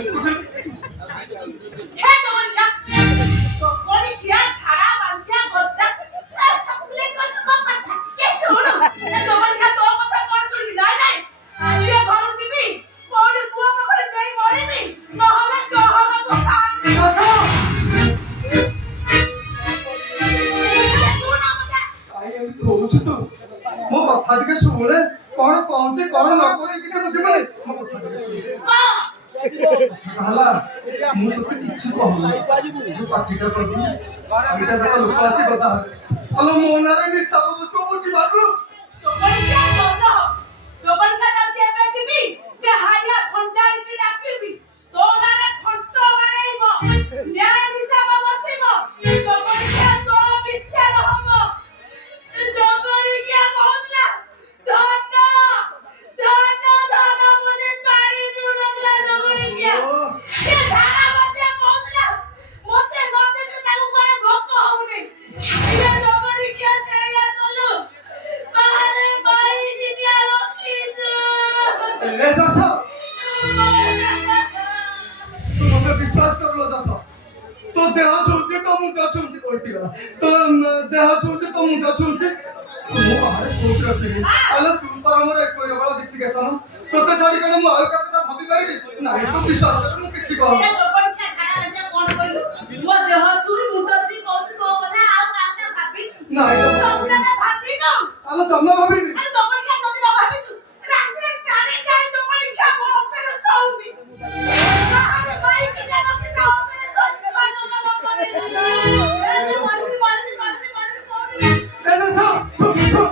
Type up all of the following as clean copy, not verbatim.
हे जवळच्या कोणी खिया झाडा बांध्या गज्जा सगळे कदम कथा के सोडू जवळच्या तो कथा कोण सोडी नाही आजी घर ଯିବି କୋଉଠି ପୁଅ ପାଖରେ ନେଇ ମରିବି ନହେଲେ ଜହର ଦୋକାନ କାଇଁ ଏମିତି ହଉଛୁ ତୁ ମୋ କଥା ଟିକେ ଶୁଣେ କଣ କହୁଛି କଣ ନ କରି ଟିକେ ବୁଝିବନି ମୋ କଥା ଟିକେ ଶୁଣେ ହେଲା ମୁଁ ତୋତେ କିଛି କହୁନି ଯୋଉ ପାଟିଟା କରିବି ସେଇଟା ଯାକ ଲୋକ ଆସି କଥା ହେବେ ହଲୋ ମୋ ନାଁରେ ନିଶାପ ବସିବ ବୁଝିପାରୁ ଜବରଦସ୍ତ ବନ୍ଦ ଜବରଦସ୍ତ ଯାଉଛି ଏବେ ଯିବି ସେ ହାୟା ଭଣ୍ଡାରୀକି ଡାକିବି ତୋ ନାଁରେ ଖଣ୍ଟ ବାଡ଼େଇବ ନ୍ୟାୟ ହିସାବ ବସିବ ଜବରଦସ୍ତ ତୋ ବିଚାର ହବ ଜବରଦସ୍ତ କହୁଥିଲା ଧନ ବୋଲି ପାଣି ପିଉନଥିଲା ଜବରଦସ୍ତ ସେ ଧାରା ବାଧ୍ୟ କହୁଥିଲା ମୋତେ ନ ଦେଲେ ତାକୁ କୁଆଡ଼େ ଭୋକ ହଉନି ଇଏ ଜବରଦସ୍ତ ସେଇଆ କଲୁ ବାହାରେ ବାଇ ଦିନିଆ ରଖିଛୁ ଏ ଯଶ ତୁ ମୋତେ ବିଶ୍ୱାସ କରିଲ ଯଶ ତୋ ଦେହ ଛୁଉଁଛି ତୋ ମୁଣ୍ଡ ଛୁଉଁଛି କୋଉଠି ଗଲା ତୋ ଦେହ ଛୁଉଁଛି ତୋ ମୁଣ୍ଡ ଛୁଉଁଛି ମୁଁ ବାହାରେ କୋଉଠି ରଖିବି ହେଲେ ତୁ ତୋର ମୋର ଏକ ବେଳ ବିଶିକେଶନ ତୋତେ ଛାଡ଼ି କଣ ମୁଁ ଆଉ କାହା କଥା ଭାବି ପାରିବି ନାହିଁ ତୁ ବିଶ୍ୱାସ କର ମୁଁ କିଛି କହୁନି ଜବରଦସ୍ତ ଧାରା ବାଧ୍ୟ କଣ କହିଲୁ ମୋ ଦେହ ଛୁଇଁ ମୁଣ୍ଡ ଛୁଇଁ କହୁଛୁ ତୋ କଥା ଆଉ କାହା ଭାବି ନାହିଁ ସବୁଟା ଭାବିନୁ ଆଲୋ ଜମା ଭାବିନି ଆରେ ଜବରଦସ୍ତ ଯଦି ନ ଭାବିଛୁ ରାତିରେ ଟାଣି ଟାଣି ଜବରଦସ୍ତ ମୋ ଉପରେ ଶୋଉନି ବାହାରେ ବାଇ ଦିନିଆ ରଖି ତା ଉପରେ ଶୋଇଛି ବାନନା ବାବାରେ ମାରବି ଏ ଯଶ ଶୁଣ ଶୁଣ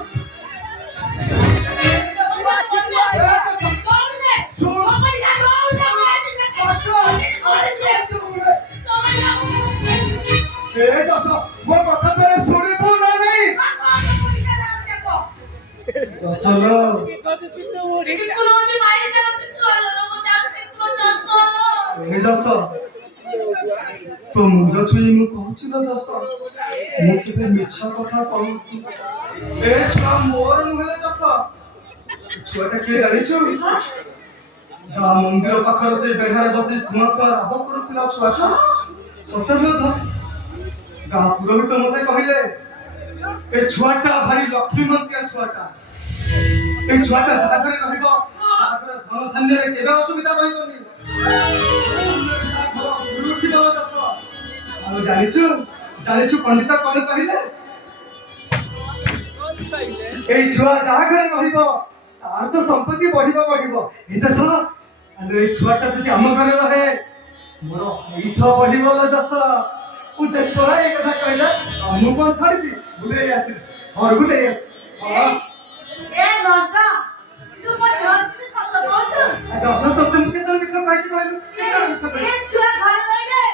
ଏ ଯଶ ମୋ କଥା ତୋର ଶୁଣିବୁ ନା ନାହିଁ ଯଶ ଲୋ ଏ ଯଶ ତୋ ମୁଣ୍ଡ ଛୁଇଁ ମୁଁ କହୁଛି ନା ଯଶ ମୁଁ କେବେ ମିଛ କଥା କହୁନି ଏ ଛୁଆ ମୋର ନୁହେଁ ଯଶ ଛୁଆଟା କିଏ ଜାଣିଛୁ ଗାଁ ମନ୍ଦିର ପାଖରେ ସେଇ ବେଢାରେ ବସି କୁଆଁ କୁଆଁ ରାବ କରୁଥିଲା ଛୁଆଟା ସତରେ ତ ଗାଁ ପୁରୋହିତ ମତେ କହିଲେ ଏ ଛୁଆଟା ଭାରି ଲକ୍ଷ୍ମୀମନ୍ତିଆ ଛୁଆଟା ଏ ଛୁଆଟା ଯାହା ଘରେ ରହିବ ତାହା ଘରେ ଧନ ଧାନ୍ୟରେ କେବେ ଅସୁବିଧା ରହିବନି ଆଉ ଜାଣିଛୁ ପଣ୍ଡିତ କଣ କହିଲେ ଏଇ ଛୁଆ ଯାହା ଘରେ ରହିବ ତାର ତ ସମ୍ପତ୍ତି ବଢିବ ଏ ଯଶ ଆଲୋ ଏଇ ଛୁଆଟା ଯଦି ଆମ ଘରେ ରହେ ମୋର ଆୟୁଷ ବଢିବ ଲୋ ଯଶ ମୁଁ ଯଦି ପରା ଏଇ କଥା କହିଲେ ମୁଁ କଣ ଛାଡିଛି ବୁଲେଇ ଆସିଲି ଘରକୁ ନେଇ ଆସିଛି ଏ ନନ୍ଦା ତୁ ମୋ ଝିଅକୁ ସତ କହୁଛୁ ଯଶ ତୋତେ ମୁଁ କେତେବେଳେ ମିଛ କହିଛି କହିଲୁ ଏ ଛୁଆ ଘରେ ରହିଲେ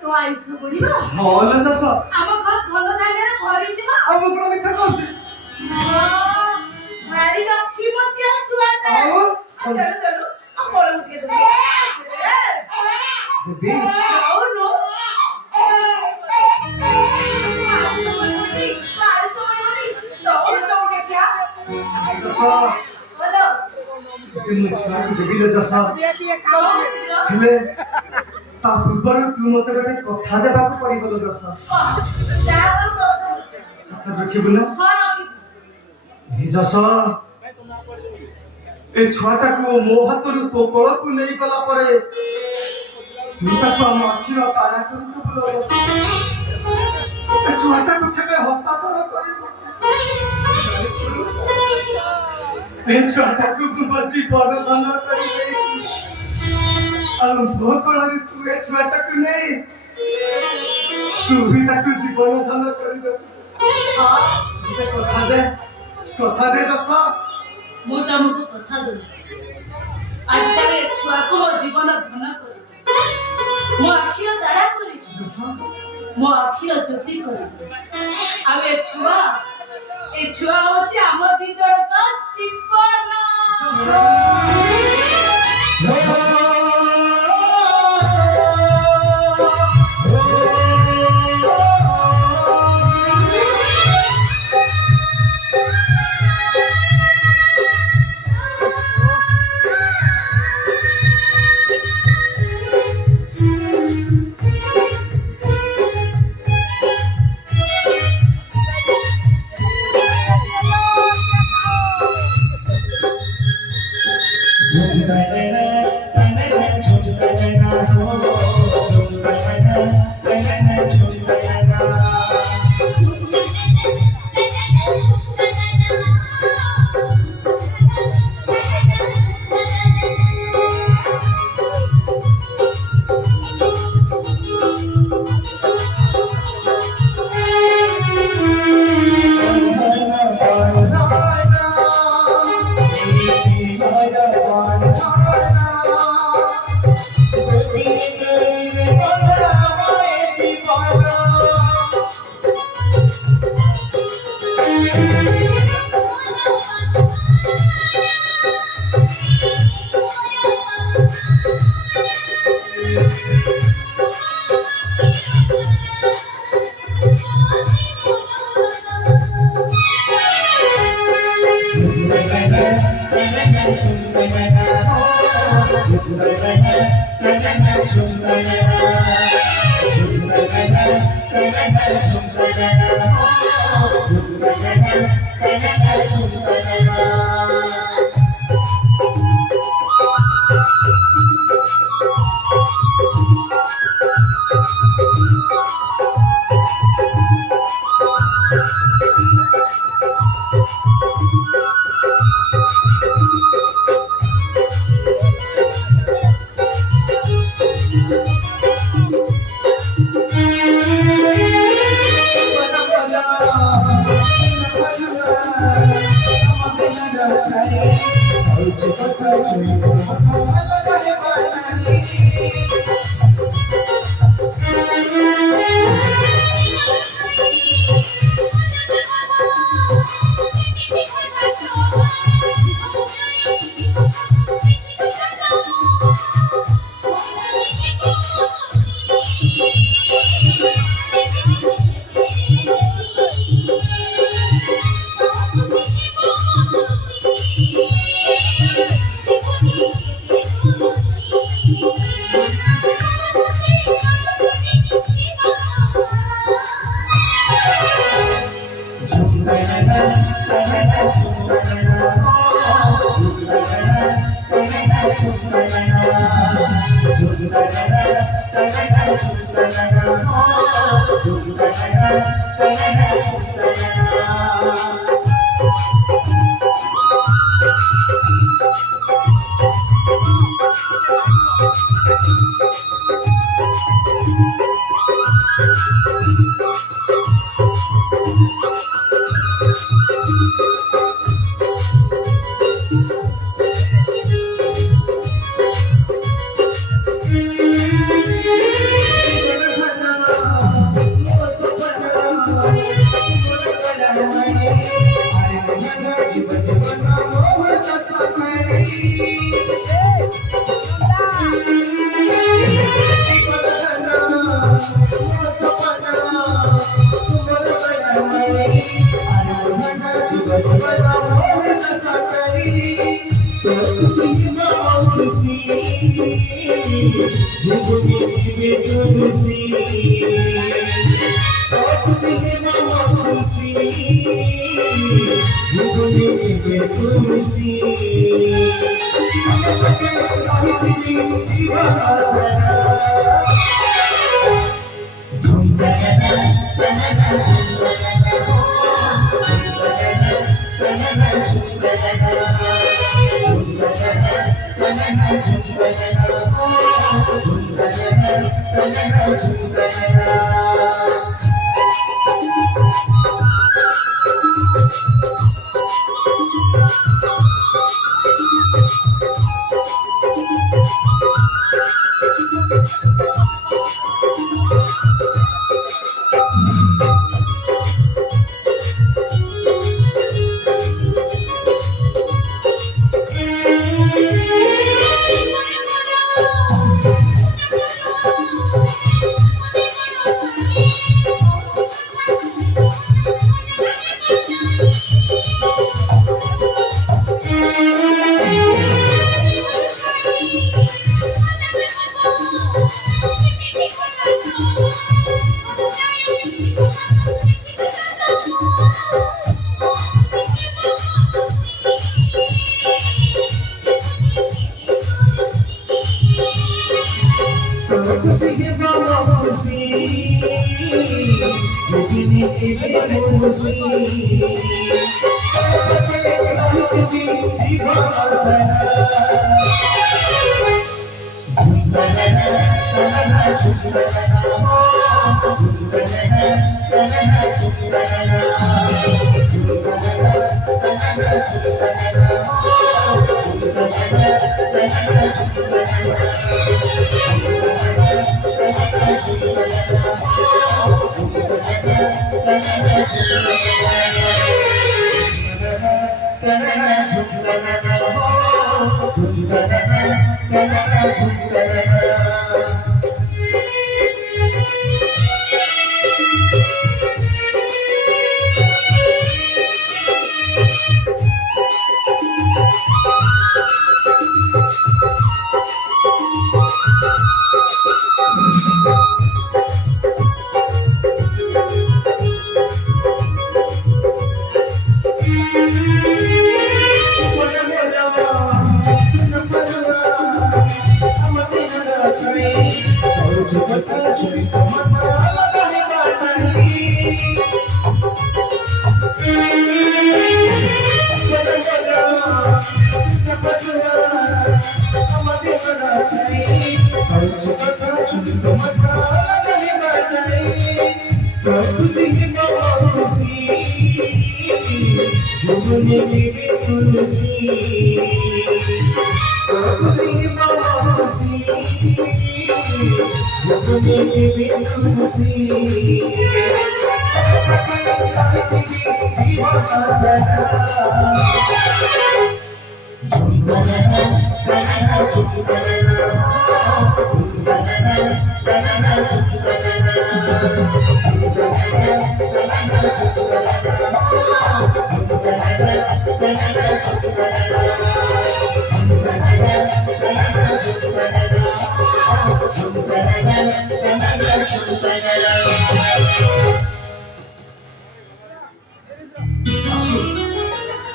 ତୋ ଆୟୁଷ ବଢିବ ହଁ ଲୋ ଯଶ ଆମ ଘର ଧନ ଧାନ୍ୟରେ ଭରିଯିବ ଆଉ ମୁଁ କଣ ମିଛ କହୁଛି ଭାରି ଲକ୍ଷ୍ମୀମତିଆ ଛୁଆଟା ଆଉ ଚାଲୁ ବଳ ଉଠିଏ ଦେବି ଯାଉନୁ ହେଲେ ତା ପୂର୍ବରୁ ତୁ ମତେ ଗୋଟେ କଥା ଦେବାକୁ ପଡିବ ଲୋ ଯଶ ସତ ରଖିବୁ ନା ଏ ଯଶ ଏ ଛୁଆଟାକୁ ମୋ ହାତରୁ ତୋ କୋଳକୁ ନେଇଗଲା ପରେ ତୁ ତାକୁ ଆମ ଆଖିର ତାରା କରିଦେବୁ ଲୋ ଯଶ ଏ ଛୁଆଟାକୁ କେବେ ହତାଦର କରିବୁ ଏ ଛୁଆଟାକୁ ମୋ ଜୀବନ ଧନ କରିଦେଇଛି ଆଉ ମୋ କୋଳରେ ତୁ ଏ ଛୁଆଟାକୁ ନେଇ ତୁ ବି ତାକୁ ଜୀବନ ଧନ କରିଦେବୁ କଥା ଦେ ଯଶ ମୁଁ ତମକୁ କଥା ଦଉଛି ଆଜିକାଲି ଏ ଛୁଆକୁ ମୋ ଜୀବନ ଧନ କରିବି ମୋ ଆଖିର ତାରା କରିବି ମୋ ଆଖିର ଜ୍ୟୋତି କରିବି ଆଉ ଏ ଛୁଆ ହଉଛି ଆମ ଦି ଜଣଙ୍କ ଜୀବନ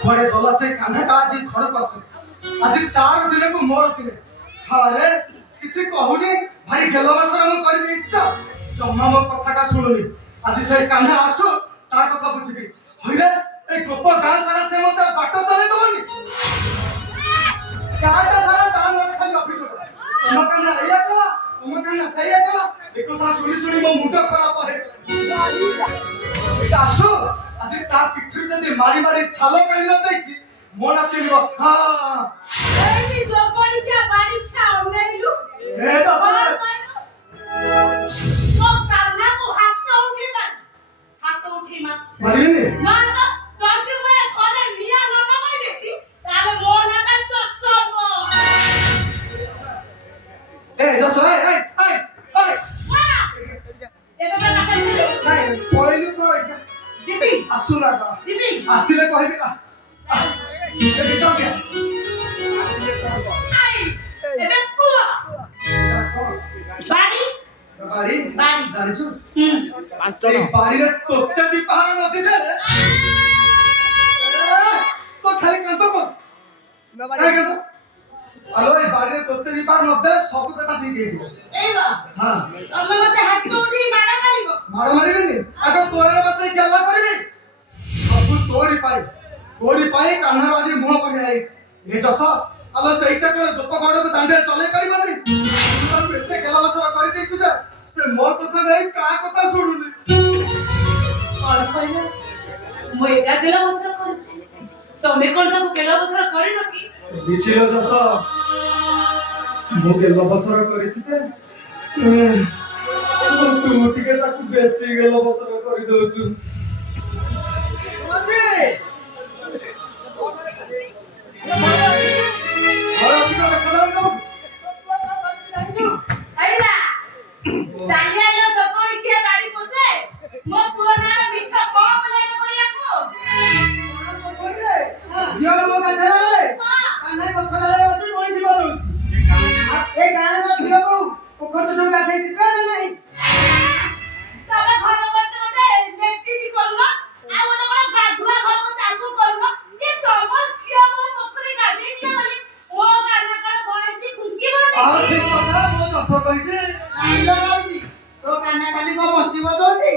बड़े गला से कान्हाटा आज घर को आसु आज तार दिन को मोर दिन हारे किछि कहूनी भारी गेला बसर हम कर देछि त जम्मा मो कथाटा सुनुनी आज से कान्हा आसु ता कथा बुझिबी हइरे ए गोप गां सारा से मते बाटो चले दबनी काटा सारा दान लगे खाली ऑफिस तुम कान्हा एया कला तुम कान्हा सही कला ए कथा सुनी सुनी मो मुंड खराब हे आसु आज ता पिठुर जदि मारी मारी छालो कइलो दैछि मोना चिलिबो हां एई जोपड़ी क्या बाड़ी खाओ नैलु ए दस ओ कान्हा को हाथ उठी मारिनी मान तो जल्दी में घरे निया न नमई देछि ताले मोना का चसबो ए दस ए वाह एबे का खाइलु নাই পড়াইলি তো দিবি আসু না দিবি আসিলে কইবি এই তো কে আই এবে কুয়া বাড়ি বাড়ি বাড়ি জানিছো ପାଞ୍ଚ এই বাড়িরে তোতে দি পাহাড় নদী দে তো খালি কান্ত কোন নাই কান্ত আলো এই বাড়িরে তোতে দি পাহাড় নদী সব কথা ঠিক হয়ে যাব এইবা হ্যাঁ তুমি মতে হাত উঠি মারা মারিব মারা মারিবেনি আগে তোরে বসে গেলা করিবি সব তোরি পাই কান্নার আজি মুহ করে যাই এ জস আলো সেইটা কোন গোপ গড়কে দাঁড়ে চলে পারিবনি তুমি এতে গেলা বসা করে দিছু যে সে মোর কথা নাই কা কথা শুনুনি কল কইনা মই এটা গেলা বসরা করেছি তুমি কোন তাকে গেলা বসরা করিনো কি বিছিল জস মো গেলা বসা করেছি যে তু টিকে তাকু বেশি গেলা বসা করে দউছু আইবা চালি আইলো জপড়ি কে বাড়ি বসে মো পুরনার মিছা কম লাইন করিয়াকো জিও লোক আছে কানাই পছলালে বসে মই জীব দউছি এই গানা ঝিও বউ পোখরটো গাধেই দিবে না নাই তবে ঘর বটে বটে নেক্টিভি করলো আর ওটা বড় গাধুয়া ঘর মতে আগু করলো এ তব ছিয়া মো পকরি গাধেই নিয়া বলি ও গানা করে বনেছি কুকি বনে আর ঠিক কথা মো দশ কইছে আইলো রাউজি তো কান্না খালি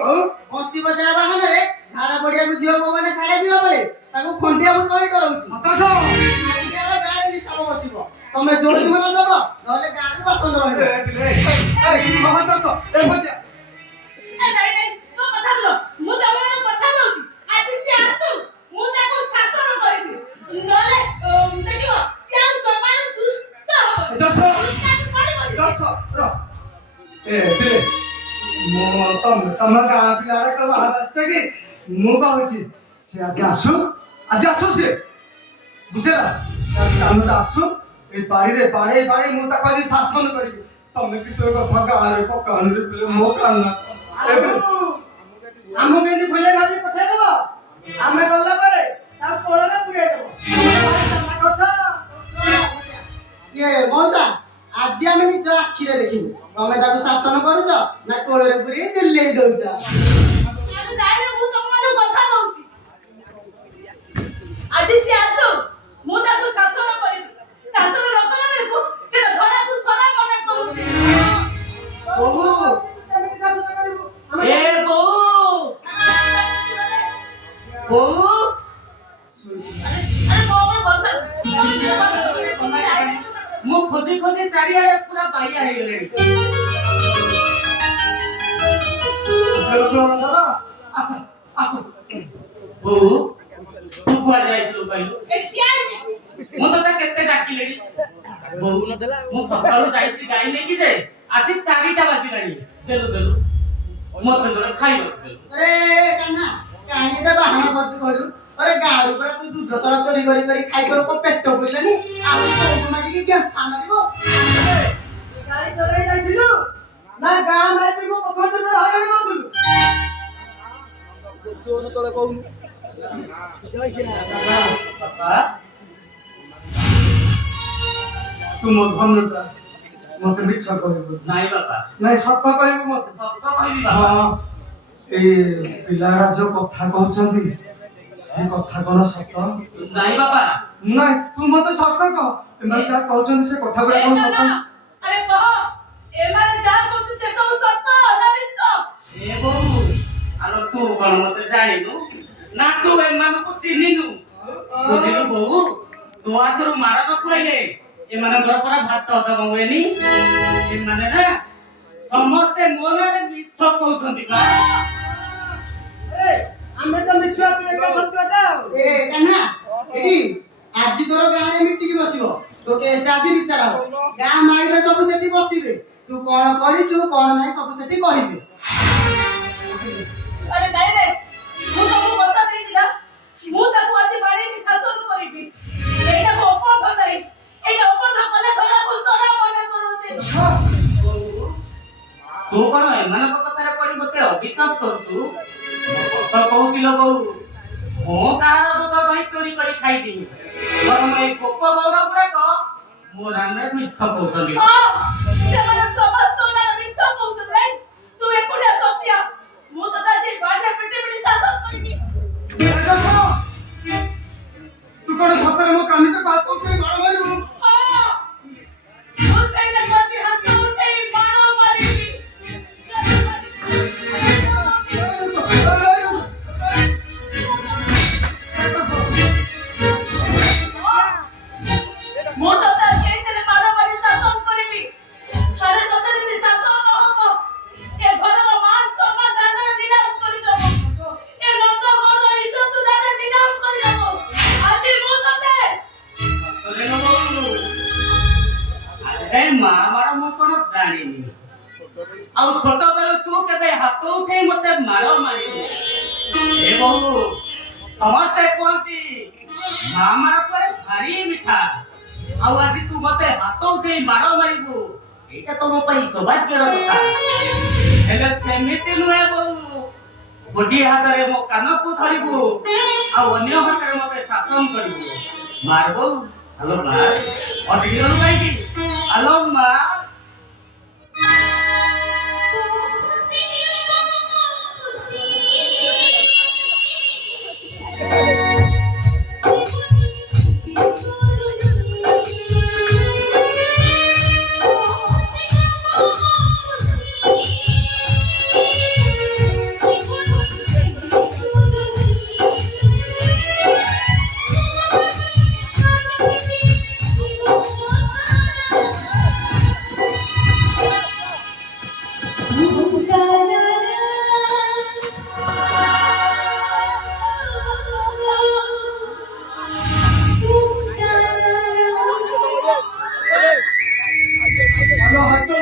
ଆଉ ହସି ବଜାର ବାହାନରେ ଝାଡା ପଡିଆକୁ ଝିଅ ବୋଉ ମାନେ ଝାଡା ଯିବା ବେଳେ ତାକୁ ଖଣ୍ଡିଆ ଭୂତ କରି କରଉଛି। ହତାଶ ଆଜିକାର ଗାଁରେ ନିଶାବ ବସିବ। ତମେ ଯୋଡ଼ି ମନ ଦବ ନହେଲେ ଗାଁରେ ବାସନ ରହିବ। ହତାଶ ଏ ଭଜା ନାଇଁ ନାଇଁ ମୋ କଥା ଶୁଣ ମୁଁ ତମମାନଙ୍କୁ କଥା ଦଉଛି ଆଜି ସେ ଆସୁ ମୁଁ ତାକୁ ଶାସନ କରିବି ନହେଲେ ଦେଖିବ ସେ ଆଉ ଜମାରୁ ଦୁଷ୍ଟ ହବ ଯଶ ଦୁଷ୍ଟାମି କରିବନି ସେ। ଯଶ ର ଏ ପିଲେ ତମ ଗାଁ ପିଲାଟା ତ ବାହାର ଆସିଛ କି ମୁଁ କହୁଛି ସେ ଆଜି ଆସୁ ସିଏ ବୁଝିଲା ଆମେ ତ ଆସୁ ଏଇ ବାଡ଼ିରେ ବାଡ଼େଇ ବାଡ଼େଇ ମୁଁ ତାକୁ ଆଜି ଶାସନ କରିବି ତମେ ବି ତୋ କଥା ଗାଁରେ ପକାଉନି ପିଲେ ମୋ କାନ ଆମକୁ ଏମିତି ଭୁଲେ ଭାଜି ପଠେଇଦବ ଆମେ ଗଲା ପରେ ତାକୁ କୋଳରେ ପୁରେଇ ଦବ। ଇଏ ମଉସା ଆଜି ଆମେ ନିଜ ଆଖିରେ ଦେଖିବୁ ତମେ ତାକୁ ଶାସନ କରୁଛ ନା କୋଳରେ ପୁରେଇ ଚୁଲେଇ ଦଉଛ। ଆରେ ନାଇଁ ରେ ମୁଁ ତମମାନଙ୍କୁ କଥା ଦଉଛି ଆଜି ସେ ଆସୁ ମୁଁ ତାକୁ ଶାସନ କରିବି ଶାସନ ନ କଲା ବେଳକୁ ସେ ଧରାକୁ ସରା ମନେ କରୁଛି। ବୋହୁ କେମିତି ଶାସନ କରିବୁ? ଏ ବୋଉ ବୋଉ ଆରେ କଣ ବସା ମୁଁ ଖୋଜି ଖୋଜି ଚାରିଆଡେ ପୁରା ବାଇଆ ହେଇଗଲେଣି। ଆସ ଆସ ବୋଉ ତୁ କୁଆଡେ ଯାଇଥିଲୁ କହିଲୁ? ଏଠି ଆଇଛି ମୁଁ ତତେ କେତେ ଡାକିଲେଣି ବୋଉ ମୁଁ ସକାଳୁ ଯାଇଛି ଗାଈ ନେଇକି ଯେ ଆସି 4ଟା ବାଜିଲାଣି ଦେଲୁ ମତେ ଜଣେ ଖାଇବାକୁ ଦେଲୁ। ଆରେ କାହ୍ନା କାହିଁକି ତ ବାହାନା କରୁଛୁ କହିଲୁ? ଆରେ ଗାଁରୁ ପୁରା ତୁ ଦୁଧ ସର ଚୋରି କରି କରି ଖାଇ ତୋର କଣ ପେଟ ପୁରିଲାନି ଆଉ କୋଉଠୁ ମାଗିକି ଗେମ୍ଫା ମାରିବ? ଗାଡ଼ି ଚଲେଇ ଯାଇଥିଲୁ ନା ଗାଁ ମାଇପିକୁ ପୋଖରୀରେ ହଇରାଣ କରୁଥିଲୁ? ବାପା ତୁ ମୋ ଧନଟା ମତେ ମିଛ କହିବୁ ନାଇଁ ବାପା ନାଇଁ ସତ କହିବୁ ମତେ ସତ କହିବି ବାପା। ହଁ ଏଇ ପିଲାଗୁଡା ଯୋଉ କଥା କହୁଛନ୍ତି ସେ କଥା କଣ ସତ? ନାଇଁ ବାପା ନାଇଁ ତୁ ମତେ ସତ କହ ଏମାନେ ଯାହା କହୁଛନ୍ତି ସେ କଥା ଗୁଡା କଣ ସତ? ଆରେ କହ ଏମାନେ ଯାହା କହୁଛନ୍ତି ସେ ସବୁ ସତ ନା ମିଛ? ଏ ବୋଉ ଆଲୋ ତୁ କଣ ମତେ ଜାଣିନୁ ନା ତୁ ଏମାନଙ୍କୁ ଚିହ୍ନିନୁ ବୁଝିଲୁ ବୋଉ ତୁ ଆଗରୁ ମାଡ଼ ନ ଖାଇଲେ ଏମାନଙ୍କର ପରା ଭାତ ହଜମ ହୁଏନି ଏମାନେ ନା ସମସ୍ତେ ମୋ ନାଁରେ ମିଛ କହୁଛନ୍ତି ବା। ଆମେ ତ ମିଛୁଆ ତୁ ଏକା ସତ୍ୟଟା ଆଉ। ଏ କାହ୍ନା ଏଠି ଆଜି ତୋର ଗାଁରେ ମିଟିଂ ବସିବ ତୋ କେସଟା ଆଜି ବିଚାର ହବ ଗାଁ ମାଇରେ ସବୁ ସେଠି ବସିବେ ତୁ କଣ କରିଛୁ କଣ ନାହିଁ ସବୁ ସେଠି କହିବେ। ଆରେ ନାଇଁ ରେ ମୁଁ ତମକୁ କଥା ଦେଇଛି ନା ମୁଁ ତାକୁ ଆଜି ବାଡେଇକି ଶାସନ କରିବି ଏଇଟା ଅପରାଧ ନାହିଁ ଏଇଟା ଅପରାଧ କଲେ ଧରାକୁ ସରା ମନେ କରୁଛି। ବୋଉ ତୁ କଣ ଏମାନଙ୍କ କଥାରେ ପଡି ମତେ ଅବିଶ୍ୱାସ କରୁଛୁ? ମୁଁ ସତ କହୁଛି ଲୋ ବୋଉ ମୁଁ କାହାର ଦୁଧ ଦହି ଚୋରି କରି ଖାଇଥିଲି ବରଂ ଏଇ କୋପ ଗୌର ଗୁଡାକ ମୋ ନାଁରେ ମିଛ କହୁଛନ୍ତି। ସେମାନେ ସମସ୍ତ ନାଁ ମିଛ କହୁଛନ୍ତି ନାଇଁ ତୁ ଏକୁଟିଆ ସତ୍ୟ ମୁଁ ତ ଆଜି ବାଡିରେ ପିଟି ପିଟି ଶାସନ କରିବି। ତୁ କଣ ସତରେ ମୋ କାନିতে ପାତ ଉଠେଇ ମାଡ଼ ମାରିବୁ? ମୁଁ ସେଇଟାକୁ ଆଜି ହାତ ଉଠେଇ ମାଡ଼ ମାରିବି। ମୁଁ ତ ସେଇଥିରେ ମାଡ଼ ମାରି ଶାସନ କରିବି ଆରେ ତତେ ଯଦି ଶାସନ ନ ହବ ଏ ଘରର ମାନ ସମ୍ମାନ ଦାଣ୍ଡରେ ନିଲାମ କରିଦେବ ଏ ନନ୍ଦ ଘରର ଇଜ୍ଜତ ଦାଣ୍ଡରେ ନିଲାମ କରିଦେବ ଆଜି ମୁଁ ତତେ ଆରେ ମା ମାଡ଼ ମୁଁ କଣ ଜାଣିନି ଆଉ ଛୋଟ ବେଳ ତୁ କେବେ ହାତ ଉଠେଇ ମତେ ମାଡ଼ ମାରିବୁ? ଏ ବୋଉ ସମସ୍ତେ କୁହନ୍ତି ମା ମାଡ଼ ପରେ ଭାରି ମିଠା ଆଉ ଆଜି ତୁ ମତେ ହାତ ଉଠେଇ ମାଡ଼ ମାରିବୁ ଏଇଟା ତ ମୋ ପାଇଁ ସୌଭାଗ୍ୟର କଥା ହେଲେ ସେମିତି ନୁହେଁ ବୋଉ ଗୋଟିଏ ହାତରେ ମୋ କାନକୁ ଧରିବୁ ଆଉ ଅନ୍ୟ ହାତରେ ମତେ ଶାସନ କରିବୁ ମାର ବୋଉ ହ୍ୟାଲୋ ମା ଅଟିକି ଗଲୁ କାହିଁକି? ହ୍ୟାଲୋ ମା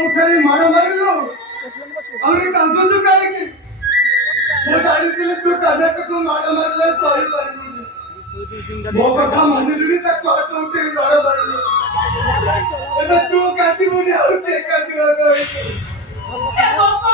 ଉଠାଇ ମାଡ଼ ମାରିଲୁ ଆହୁରି କାନ୍ଦୁଛୁ କାହିଁକି? ମୁଁ ଜାଣିଥିଲି ତୁ କାନ୍ଦାକୁ ମାଡ଼ ମାରିଲେ ସହିପାରିବୁନି। ମୋ କଥା ମାନିଲୁନି ତାକୁ ହାତ ଉଠେଇ ମାଡ଼ ମାରିଲୁ। ଏବେ ତୁ କାନ୍ଦିବୁନି ଆଉ କିଏ କାନ୍ଦିବ କହିଲୁ? ସେ ବାପା